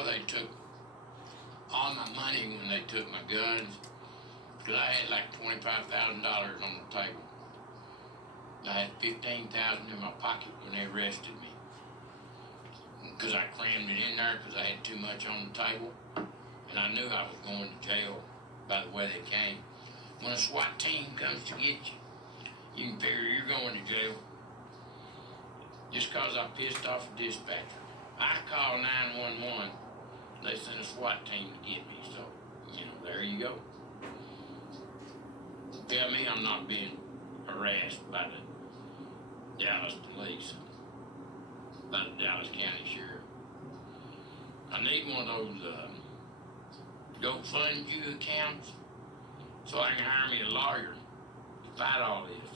know they took all my money when they took my guns, because I had like $25,000 on the table. I had $15,000 in my pocket when they arrested me, because I crammed it in there because I had too much on the table, and I knew I was going to jail by the way they came. When a SWAT team comes to get you, you can figure you're going to jail. Just because I pissed off a dispatcher. I called 911, they sent a SWAT team to get me, so, there you go. Tell me I'm not being harassed by the Dallas police, by the Dallas County Sheriff. I need one of those GoFundMe accounts so I can hire me a lawyer to fight all this.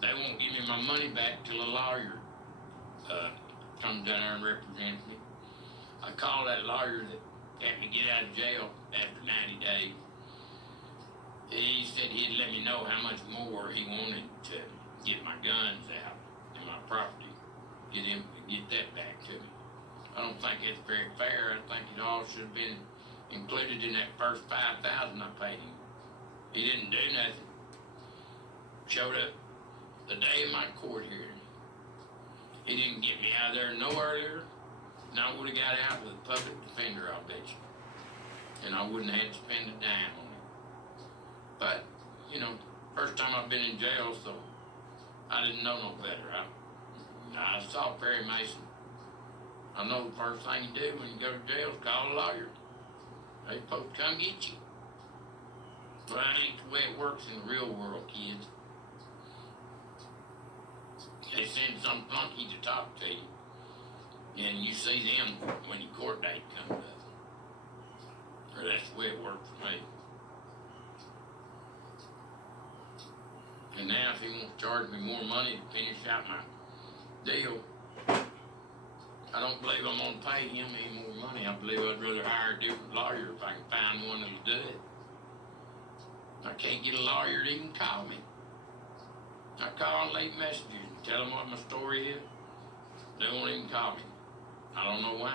They won't give me my money back till a lawyer comes down there and represents me. I called that lawyer that had me get out of jail after 90 days. He said he'd let me know how much more he wanted to get my guns out and my property, get that back to me. I don't think it's very fair. I think it all should have been included in that first $5,000 I paid him. He didn't do nothing. Showed up the day of my court hearing. He didn't get me out of there no earlier, and I would have got out with a public defender, I'll bet you. And I wouldn't have had to spend a dime on it. But, first time I've been in jail, so I didn't know no better. I saw Perry Mason. I know the first thing you do when you go to jail is call a lawyer. They're supposed to come get you. But that ain't the way it works in the real world, kids. They send some flunky to talk to you, and you see them when your court date comes up. Or that's the way it worked for me. And now if he wants to charge me more money to finish out my deal, I don't believe I'm going to pay him any more money. I believe I'd rather hire a different lawyer if I can find one that'll do it. I can't get a lawyer to even call me. I call and leave messages and tell them what my story is. They won't even call me. I don't know why.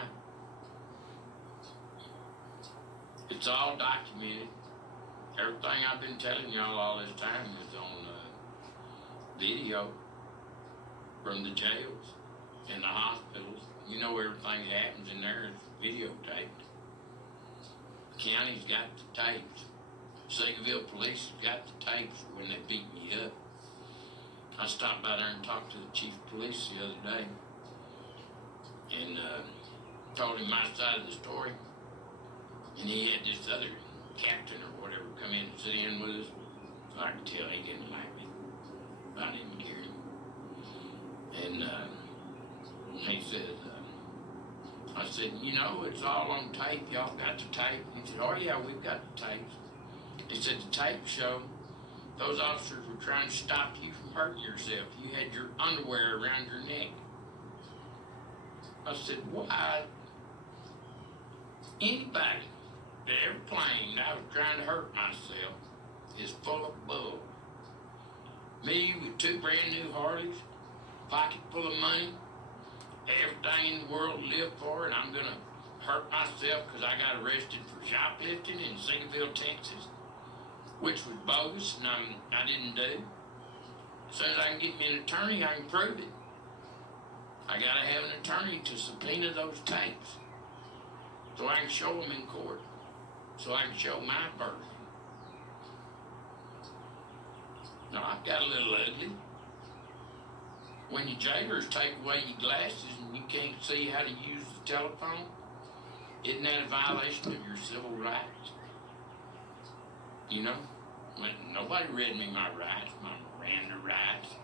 It's all documented. Everything I've been telling y'all all this time is on video from the jails and the hospitals. Everything that happens in there is videotaped. The county's got the tapes. Seagoville police has got the tapes when they beat me up. I stopped by there and talked to the chief of police the other day and told him my side of the story. And he had this other captain or whatever come in and sit in with us. So I could tell he didn't like me. I didn't care. And he said, I said, it's all on tape. Y'all got the tape? He said, oh yeah, we've got the tapes. He said, the tape showed those officers were trying to stop you from hurting yourself. You had your underwear around your neck. I said, why? Anybody that ever claimed I was trying to hurt myself is full of bull. Me with 2 brand new Harleys, pocket full of money, everything in the world to live for, and I'm gonna hurt myself because I got arrested for shoplifting in Seagoville, Texas, which was bogus and I didn't do. As soon as I can get me an attorney, I can prove it. I gotta have an attorney to subpoena those tapes so I can show them in court, so I can show my version. Now, I've got a little ugly. When your jailers take away your glasses and you can't see how to use the telephone, isn't that a violation of your civil rights? When nobody read me my rights, my Miranda rights.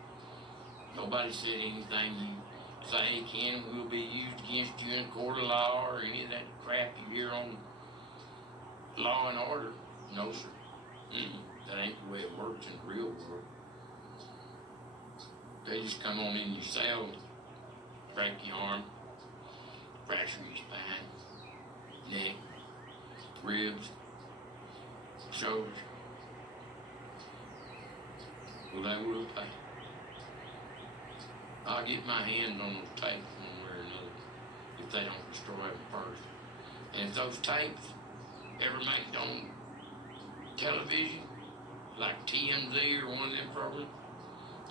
Nobody said anything you say can and will be used against you in a court of law or any of that crap you hear on Law and Order. No, sir. That ain't the way it works in the real world. They just come on in your cell, break your arm, fracture your spine, neck, ribs, shoulders. Well, they will pay. I'll get my hand on those tapes one way or another if they don't destroy them first. And if those tapes ever make it on television, like TMZ or one of them programs,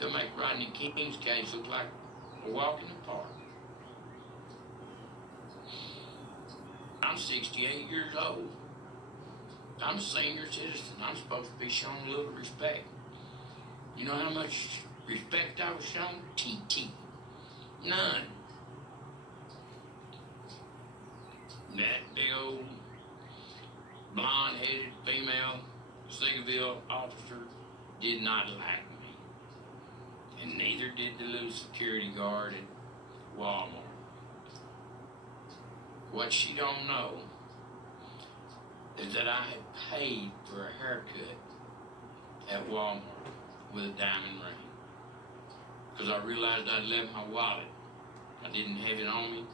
they'll make Rodney King's case look like a walk in the park. I'm 68 years old. I'm a senior citizen. I'm supposed to be shown a little respect. You know how much respect I was shown? TT. None. That big old blonde-headed female Seagoville officer did not like me. And neither did the little security guard at Walmart. What she don't know is that I had paid for a haircut at Walmart with a diamond ring. Because I realized I'd left my wallet. I didn't have it on me.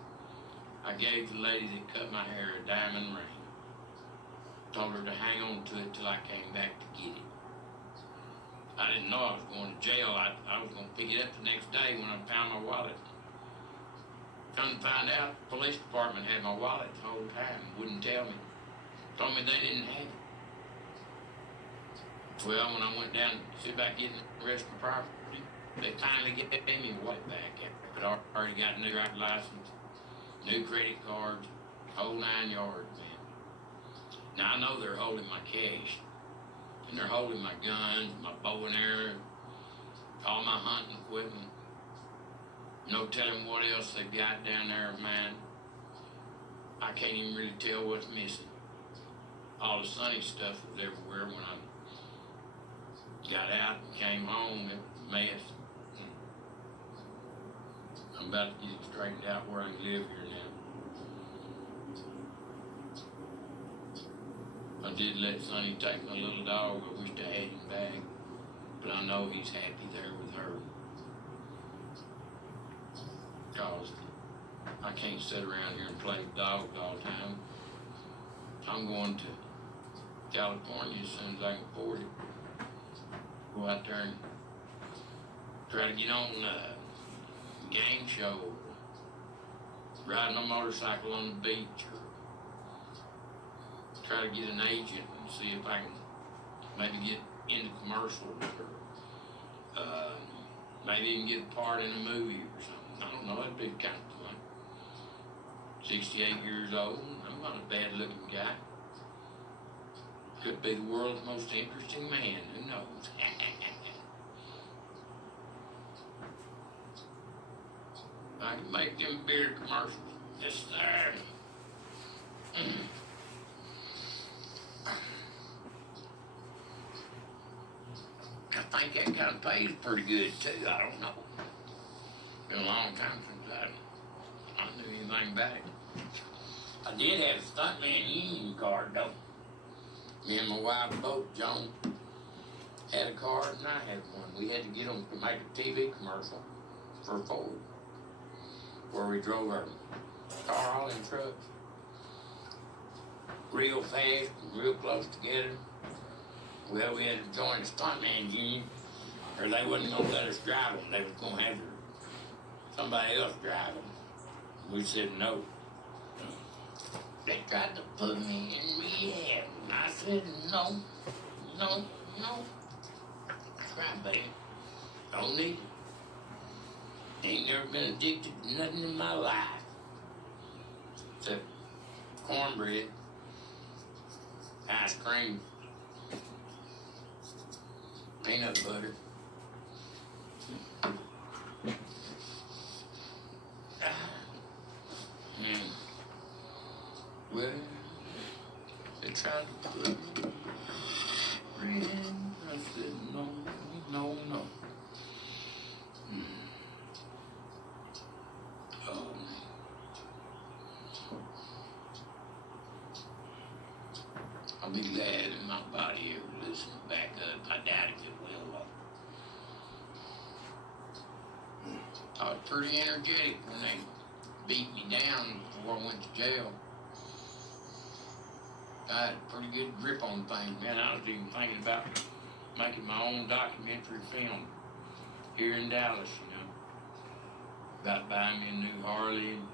I gave the lady that cut my hair a diamond ring. Told her to hang on to it till I came back to get it. I didn't know I was going to jail. I was going to pick it up the next day when I found my wallet. Come to find out, the police department had my wallet the whole time, wouldn't tell me. Told me they didn't have it. Well, when I went down to see about getting the rest of the property, they finally gave me my wallet back. But I already got a new driver's license, new credit cards, whole 9 yards, man. Now I know they're holding my cash, and they're holding my guns, my bow and arrow, all my hunting equipment. No telling what else they got down there of mine. I can't even really tell what's missing. All the Sonny stuff was everywhere when I got out and came home. It was a mess. I'm about to get it straightened out where I can live here now. I did let Sonny take my little dog. I wished I had him back. But I know he's happy there with her. Because I can't sit around here and play dogs all the time. I'm going to California as soon as I can afford it. Go out there and try to get on a game show, riding a motorcycle on the beach, or try to get an agent and see if I can maybe get into commercials, or maybe even get a part in a movie or something. I don't know, that'd be kind of fun. 68 years old, I'm not a bad looking guy. Could be the world's most interesting man, who knows? I can make them beer commercials. Yes, sir. I think that kind of pays pretty good too. I don't know. Been a long time since I knew anything about it. I did have a stuntman union card though. Me and my wife both, Joan, had a card and I had one. We had to get them to make a TV commercial for Ford, where we drove our car all in trucks, real fast and real close together. Well, we had to join the stuntman union, or they wasn't gonna let us drive them. They was gonna have somebody else drive them. We said no. They tried to put me in rehab, and I said no. That's right, baby. Don't need it. Ain't never been addicted to nothing in my life except cornbread, ice cream, peanut butter. Well, they tried to put me in. I said no. I'll be glad if my body ever listens back up. I doubt if it will. I was pretty energetic when they beat me down before I went to jail. I had a pretty good grip on things, man. I was even thinking about making my own documentary film here in Dallas, you know. About buying me a new Harley and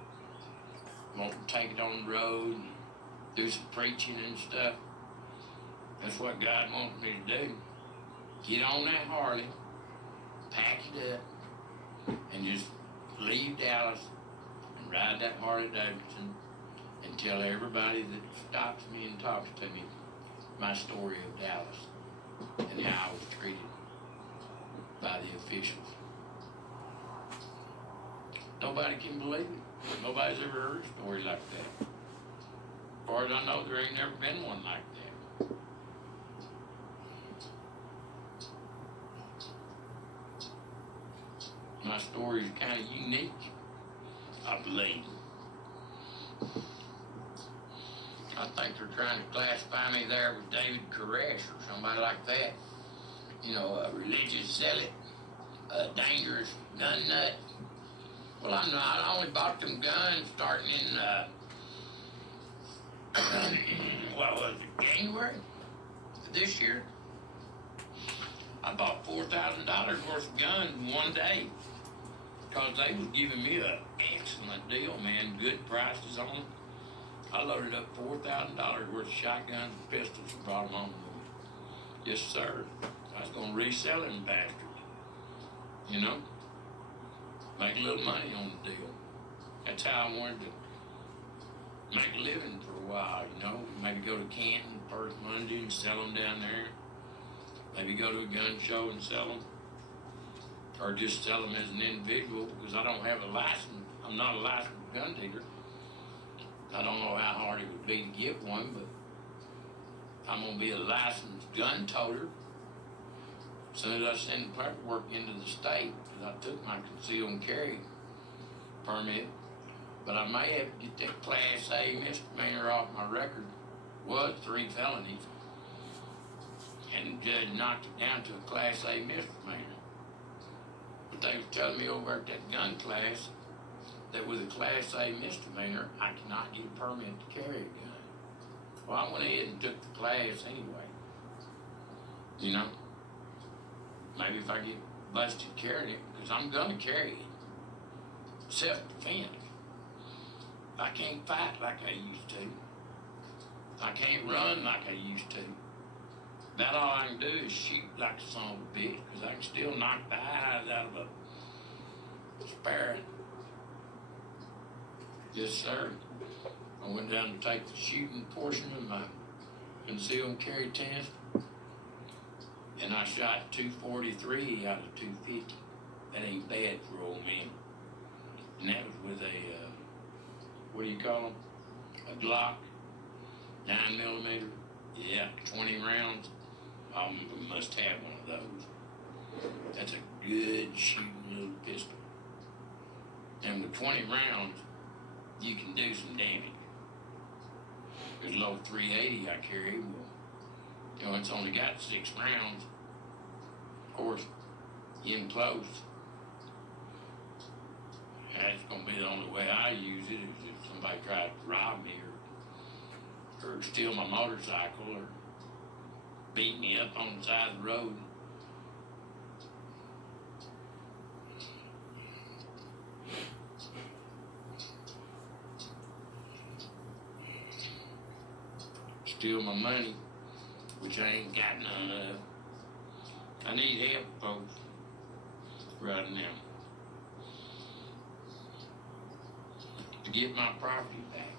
wanting to take it on the road. do some preaching and stuff. That's what God wants me to do. Get on that Harley, pack it up, and just leave Dallas and ride that Harley Davidson and tell everybody that stops me and talks to me my story of Dallas and how I was treated by the officials. Nobody can believe it. Nobody's ever heard a story like that. As far as I know, there ain't never been one like that. My story is kind of unique, I believe. I think they're trying to classify me there with David Koresh or somebody like that. You know, a religious zealot, a dangerous gun nut. Well, I'm not. I only bought them guns starting in, what was it, January of this year? I bought $4,000 worth of guns in one day because they was giving me an excellent deal, man. Good prices on them. I loaded up $4,000 worth of shotguns and pistols and brought them home with me. Yes, sir. I was going to resell them bastards, you know? Make a little money on the deal. That's how I wanted to make a living for a while, you know? Maybe go to Canton first Monday and sell them down there. Maybe go to a gun show and sell them. Or just sell them as an individual because I don't have a license. I'm not a licensed gun dealer. I don't know how hard it would be to get one, but I'm gonna be a licensed gun toter. As soon as I send the paperwork into the state, because I took my concealed and carry permit, but I may have to get that Class A misdemeanor off my record. Was 3 felonies, and the judge knocked it down to a Class A misdemeanor. But they was telling me over at that gun class that with a Class A misdemeanor, I cannot get a permit to carry a gun. Well, I went ahead and took the class anyway. You know? Maybe if I get busted carrying it, because I'm gonna carry it. Self-defense. I can't fight like I used to. I can't run like I used to. About all I can do is shoot like a son of a bitch, because I can still knock the eyes out of a sparrow. Yes, sir. I went down to take the shooting portion of my concealed and carry test, and I shot 243 out of 250. That ain't bad for old men. And that was with a, what do you call them? A Glock, 9mm. Yeah, 20 rounds. I must have one of those. That's a good shooting little pistol. And with 20 rounds, you can do some damage. There's a little 380 I carry. Well, you know, it's only got 6 rounds. Of course, in close. That's gonna be the only way I use it is if somebody tries to rob me or steal my motorcycle or beat me up on the side of the road. Steal my money, which I ain't got none of. I need help, folks, right now. To get my property back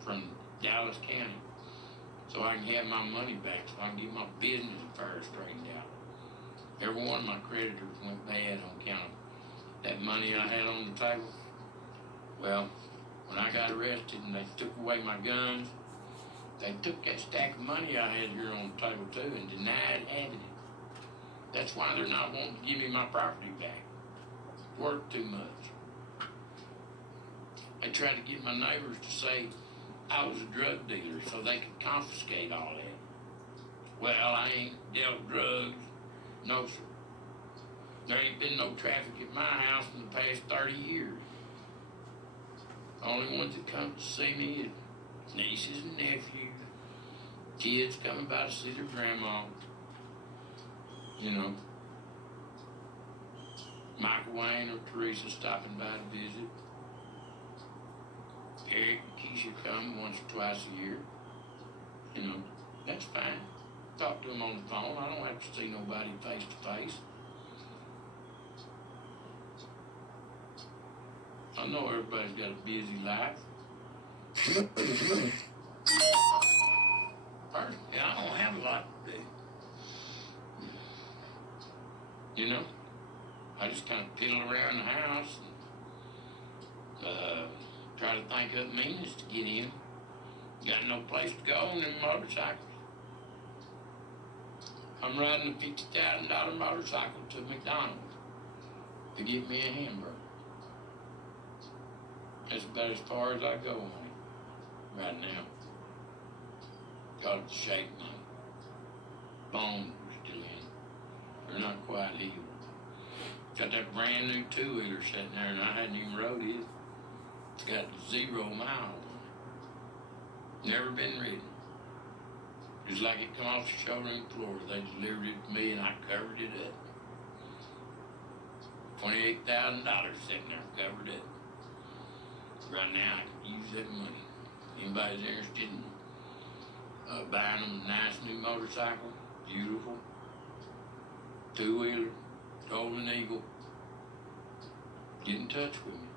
from Dallas County so I can have my money back, so I can get my business affairs straightened out. Every one of my creditors went bad on account of that money I had on the table. Well, when I got arrested and they took away my guns, they took that stack of money I had here on the table too and denied having it. That's why they're not wanting to give me my property back. It's worth too much. They tried to get my neighbors to say I was a drug dealer so they could confiscate all that. Well, I ain't dealt drugs. No, sir. There ain't been no traffic at my house in the past 30 years. The only ones that come to see me is nieces and nephews, kids coming by to see their grandma. You know, Michael Wayne or Teresa stopping by to visit. Eric and Keisha come once or twice a year. You know, that's fine. Talk to them on the phone. I don't have to see nobody face to face. I know everybody's got a busy life. Personally, I don't have a lot to do. You know, I just kind of piddle around the house and try to think of means to get in. Got no place to go on them motorcycles. I'm riding a $50,000 motorcycle to McDonald's to get me a hamburger. That's about as far as I go on it right now. Got to shake my bones still in. They're not quite healed. Got that brand new two-wheeler sitting there and I hadn't even rode it. It's got 0 miles on it. Never been ridden. Just like it come off the showroom floor. They delivered it to me and I covered it up. $28,000 sitting there covered up. Right now I could use that money. Anybody's interested in buying them a nice new motorcycle, beautiful, two-wheeler, Golden Eagle, get in touch with me.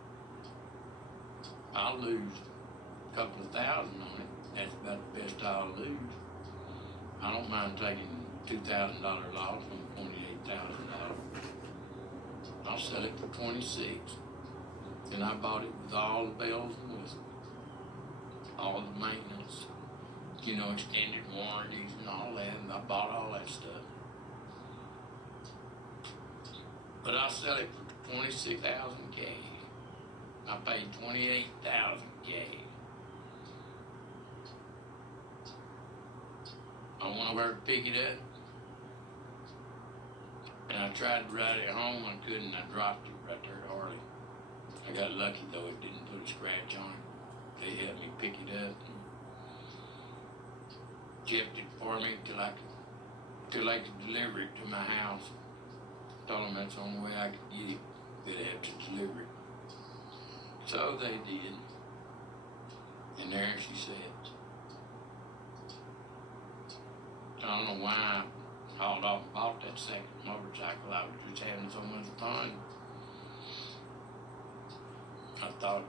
I'll lose a couple of thousand on it. That's about the best I'll lose. I don't mind taking $2,000 loss on $28,000. I'll sell it for $26,000. And I bought it with all the bells and whistles, all the maintenance, you know, extended warranties and all that, and I bought all that stuff. But I'll sell it for $26,000 cash. I paid $28,000 cash. I went over to pick it up, and I tried to ride it home, I couldn't, I dropped it right there at Harley. I got lucky though, it didn't put a scratch on it. They helped me pick it up and kept it for me till they could deliver it to my house. Told them that's the only way I could get it, they'd have to deliver it. So they did. And there she sat. I don't know why I hauled off and bought that second motorcycle. I was just having so much fun. I thought,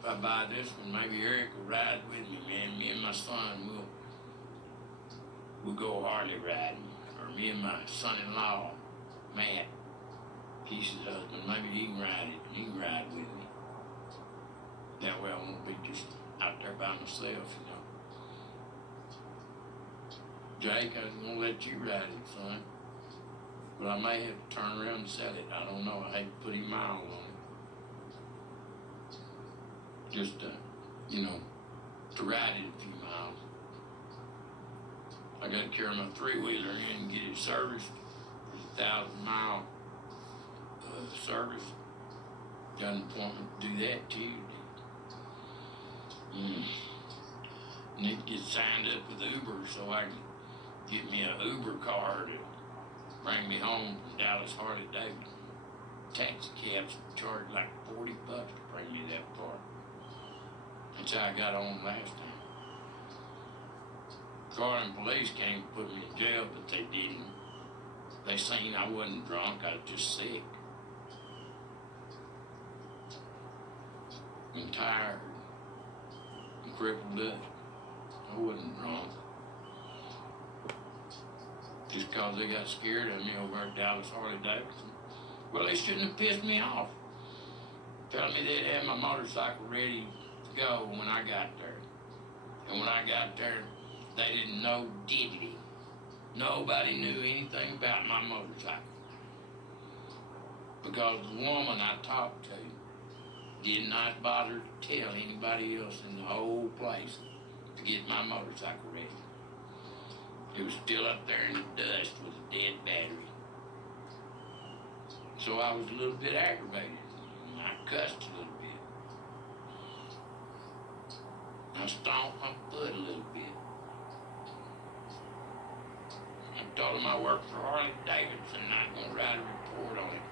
if I buy this one, maybe Eric will ride with me, man. Me and my son we'll go Harley riding. Or me and my son-in-law, Matt, he's his husband, maybe he can ride it, he can ride with me. That way I won't be just out there by myself, you know. Jake, I was gonna let you ride it, son. But I may have to turn around and sell it. I don't know, I hate to put him miles on it. Just, you know, to ride it a few miles. I got to carry my three-wheeler in and get it serviced. It's a 1,000-mile service. Got an appointment to do that Tuesday. Need to get signed up with Uber so I can get me an Uber car to bring me home from Dallas Harley Davidson. Taxi cabs charge like $40 to bring me that far. That's how I got on last time. Garland police came to put me in jail, but they didn't. They seen I wasn't drunk, I was just sick. And tired. And crippled up. I wasn't drunk. Just cause they got scared of me over at Dallas Harley Davidson. Well, they shouldn't have pissed me off. Telling me they'd have my motorcycle ready to go when I got there. And when I got there, they didn't know diddly. Nobody knew anything about my motorcycle. Because the woman I talked to did not bother to tell anybody else in the whole place to get my motorcycle ready. It was still up there in the dust with a dead battery. So I was a little bit aggravated. I cussed a little bit. I stomped my foot a little bit. I told them I worked for Harley Davidson and I'm gonna write a report on it.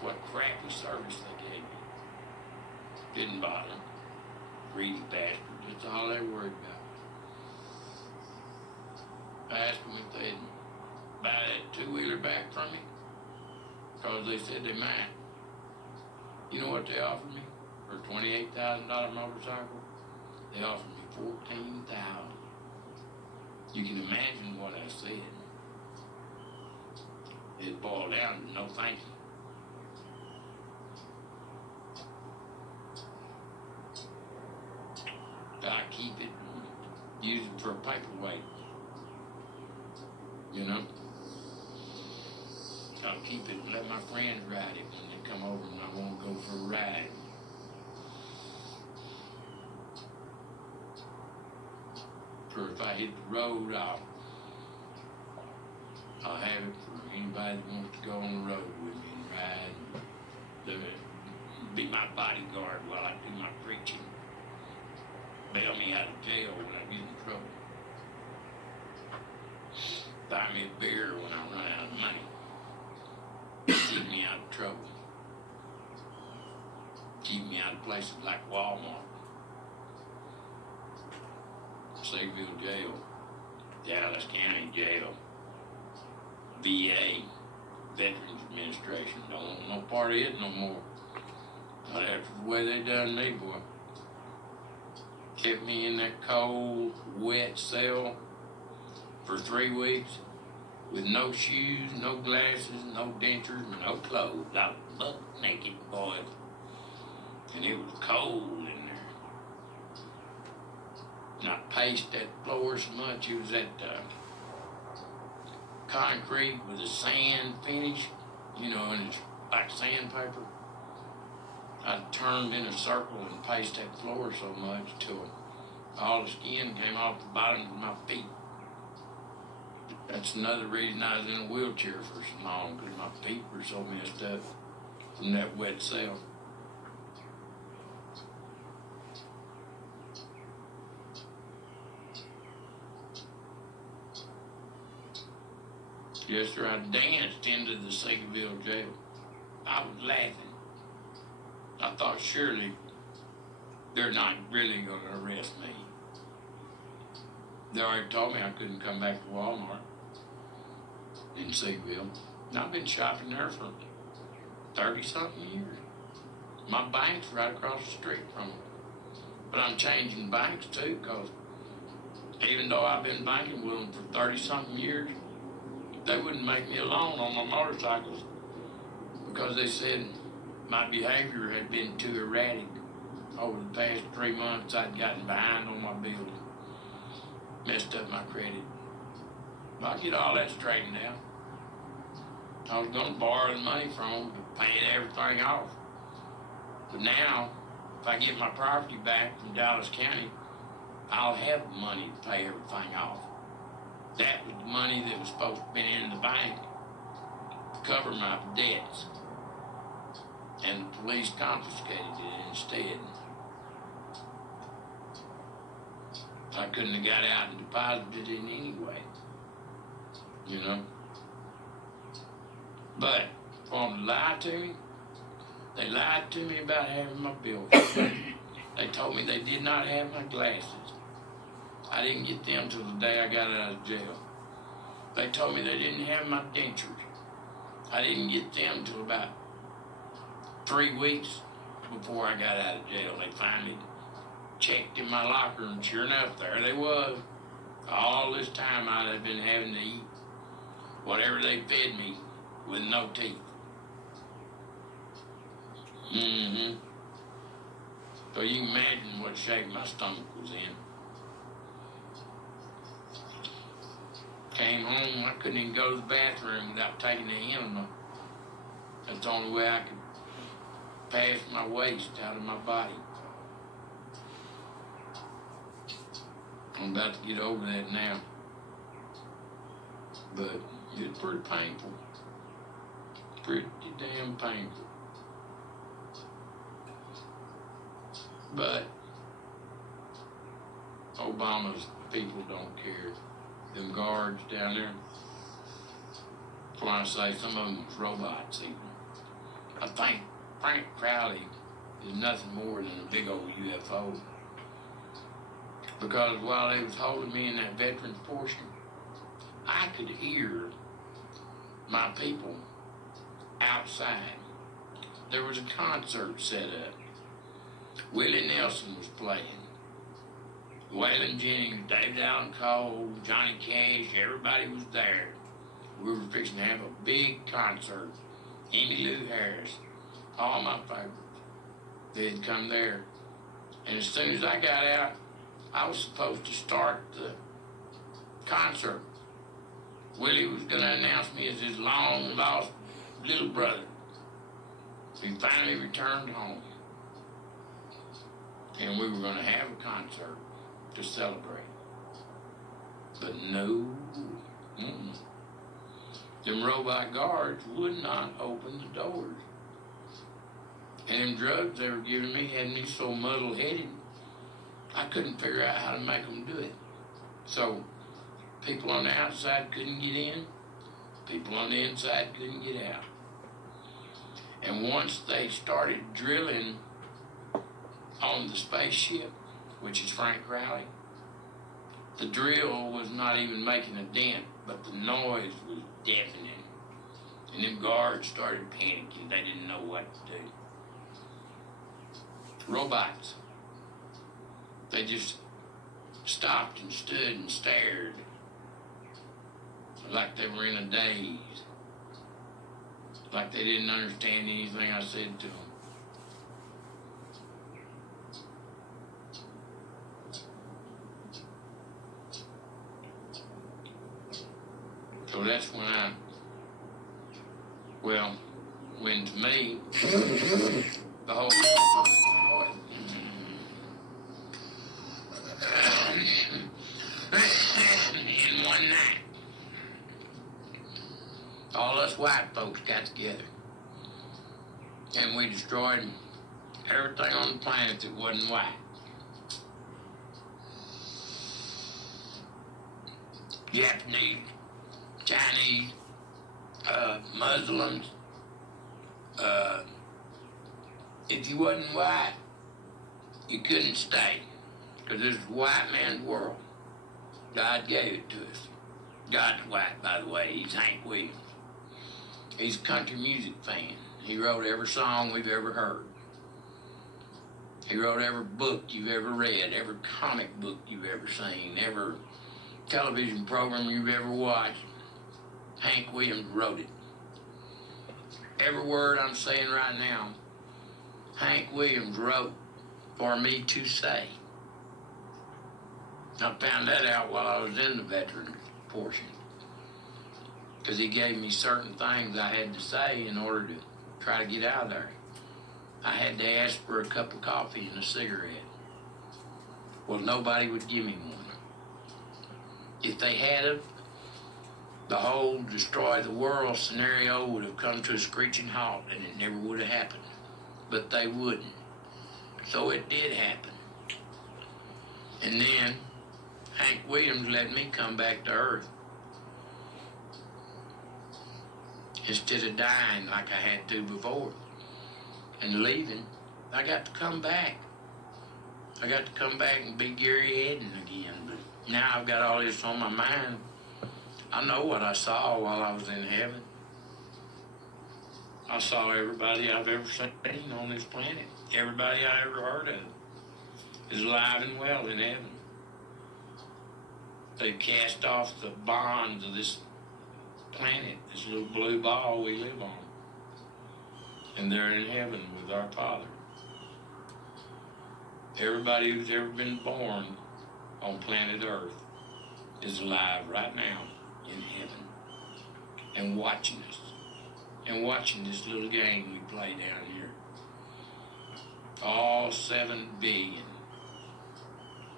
What crappy service they gave me. Didn't bother them. Greedy bastards, that's all they worried about. back from me because they said they might. You know what they offered me for a $28,000 motorcycle? They offered me $14,000. You can imagine what I said. It boiled down to no thank you. I keep it, use it for a paperweight. You know? I'll keep it and let my friends ride it when they come over and I want to go for a ride. Or if I hit the road, I'll have it for anybody that wants to go on the road with me and ride. And be my bodyguard while I do my preaching. Bail me out of jail when I get in trouble. Buy me a beer when I run out of money. Keep me out of trouble. Keep me out of places like Walmart, Seagoville Jail, Dallas County Jail, VA, Veterans Administration. Don't want no part of it no more. Not after the way they done me, boy. Kept me in that cold, wet cell for 3 weeks with no shoes, no glasses, no dentures, no clothes. I was buck naked, boys. And it was cold in there. And I paced that floor so much, it was that concrete with a sand finish, you know, and it's like sandpaper. I turned in a circle and paced that floor so much till all the skin came off the bottom of my feet. That's another reason I was in a wheelchair for so long, because my feet were so messed up from that wet cell. Yes, sir, I danced into the Seagoville jail. I was laughing. I thought surely they're not really going to arrest me. They already told me I couldn't come back to Walmart in Seagoville. And I've been shopping there for 30-something years. My bank's right across the street from it. But I'm changing banks too, because even though I've been banking with them for 30-something years, they wouldn't make me a loan on my motorcycles because they said my behavior had been too erratic. Over the past 3 months, I'd gotten behind on my bills, messed up my credit. I'll get all that straightened out. I was going to borrow the money from them, but paying everything off. But now, if I get my property back from Dallas County, I'll have money to pay everything off. That was the money that was supposed to be in the bank to cover my debts. And the police confiscated it instead. I couldn't have got out and deposited it anyway. You know? But for them to lie to me, they lied to me about having my bill. They told me they did not have my glasses. I didn't get them till the day I got out of jail. They told me they didn't have my dentures. I didn't get them till about 3 weeks before I got out of jail. They finally checked in my locker, and sure enough, there they was. All this time I had been having to eat whatever they fed me with no teeth. So you can imagine what shape my stomach was in. Came home, I couldn't even go to the bathroom without taking an enema. That's the only way I could pass my waste out of my body. I'm about to get over that now. But it's pretty painful. Pretty damn painful. But Obama's people don't care. Them guards down there, that's why I say some of them was robots even. I think Frank Crowley is nothing more than a big old UFO. Because while they was holding me in that veterans portion, I could hear my people outside. There was a concert set up. Willie Nelson was playing. Waylon Jennings, David Allen Cole, Johnny Cash, everybody was there. We were fixing to have a big concert. Emmylou Harris, all my favorites. They had come there. And as soon as I got out, I was supposed to start the concert. Willie was going to announce me as his long-lost little brother. He finally returned home. And we were going to have a concert to celebrate. But no, them robot guards would not open the doors. And them drugs they were giving me had me so muddle-headed, I couldn't figure out how to make them do it. So people on the outside couldn't get in, people on the inside couldn't get out. And once they started drilling on the spaceship, which is Frank Rowley, the drill was not even making a dent, but the noise was deafening. And them guards started panicking. They didn't know what to do. Robots. They just stopped and stood and stared like they were in a daze. Like they didn't understand anything I said to them. So that's when when to me, the whole in one night, all us white folks got together and we destroyed everything on the planet that wasn't white. Japanese, Chinese, Muslims. If you wasn't white, you couldn't stay, because this is a white man's world. God gave it to us. God's white, by the way. He's Hank Williams. He's a country music fan. He wrote every song we've ever heard. He wrote every book you've ever read, every comic book you've ever seen, every television program you've ever watched. Hank Williams wrote it. Every word I'm saying right now, Hank Williams wrote for me to say. I found that out while I was in the veterans portion, because he gave me certain things I had to say in order to try to get out of there. I had to ask for a cup of coffee and a cigarette. Well, nobody would give me one. If they had it, the whole destroy the world scenario would have come to a screeching halt and it never would have happened. But they wouldn't. So it did happen. And then Hank Williams let me come back to Earth. Instead of dying like I had to before and leaving, I got to come back. I got to come back and be Gary Edden again. But now I've got all this on my mind. I know what I saw while I was in heaven. I saw everybody I've ever seen on this planet. Everybody I ever heard of is alive and well in heaven. They cast off the bonds of this planet, this little blue ball we live on. And they're in heaven with our Father. Everybody who's ever been born on planet Earth is alive right now in heaven and watching us and watching this little game we play down here. All 7 billion.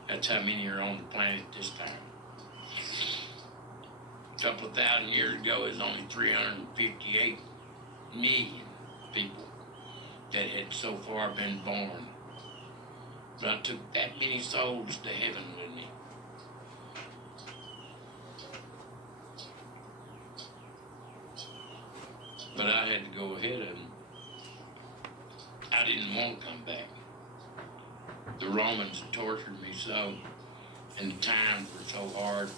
That's how many are on the planet this time. A couple of thousand years ago, it was only 358 million people that had so far been born. But I took that many souls to heaven with me. But I had to go ahead of them. I didn't want to come back. The Romans tortured me so, and the times were so hard.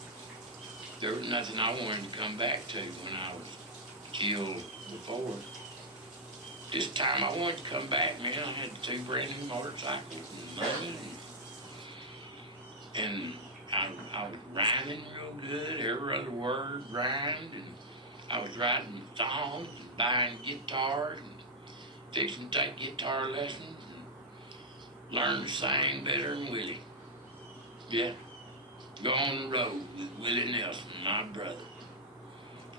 There was nothing I wanted to come back to when I was killed before. This time I wanted to come back, man. I had 2 brand new motorcycles and money, and I was rhyming real good, every other word rhymed, and I was writing songs and buying guitars and fixing to take guitar lessons and learn to sing better than Willie. Yeah. Go on the road with Willie Nelson, my brother,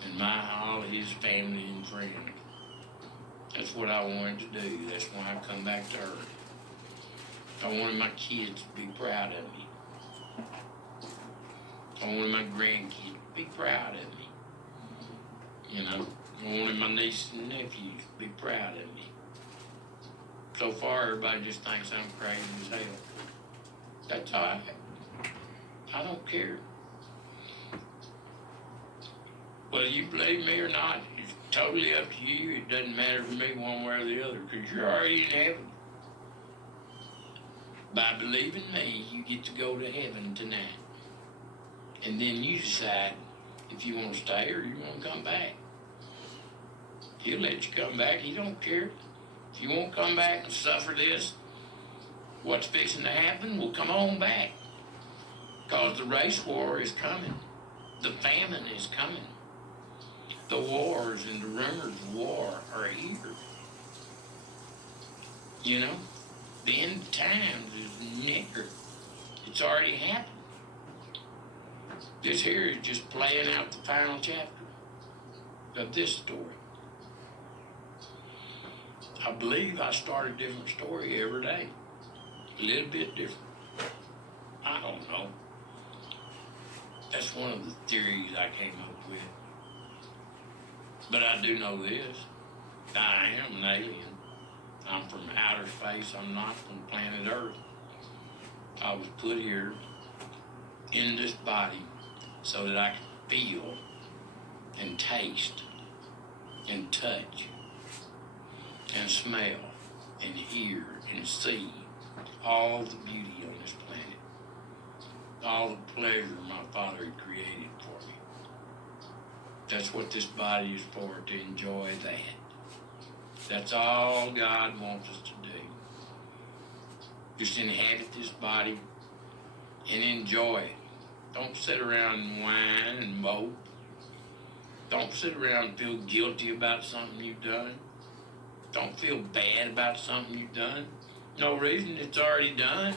and all his family and friends. That's what I wanted to do. That's why I come back to Earth. I wanted my kids to be proud of me. I wanted my grandkids to be proud of me. You know, I wanted my nieces and nephews to be proud of me. So far, everybody just thinks I'm crazy as hell. That's all right. I don't care. Whether you believe me or not, it's totally up to you. It doesn't matter to me one way or the other, because you're already in heaven. By believing me, you get to go to heaven tonight. And then you decide if you want to stay or you want to come back. He'll let you come back. He don't care. If you won't come back and suffer this, what's fixing to happen, well, come on back. Because the race war is coming. The famine is coming. The wars and the rumors of war are here. You know, the end of times is near. It's already happened. This here is just playing out the final chapter of this story. I believe I start a different story every day. A little bit different. I don't know. That's one of the theories I came up with. But I do know this. I am an alien. I'm from outer space. I'm not from planet Earth. I was put here in this body so that I could feel and taste and touch and smell and hear and see all the beauty on this planet. All the pleasure my Father had created for me. That's what this body is for, to enjoy that. That's all God wants us to do. Just inhabit this body and enjoy it. Don't sit around and whine and mope. Don't sit around and feel guilty about something you've done. Don't feel bad about something you've done. No reason, it's already done.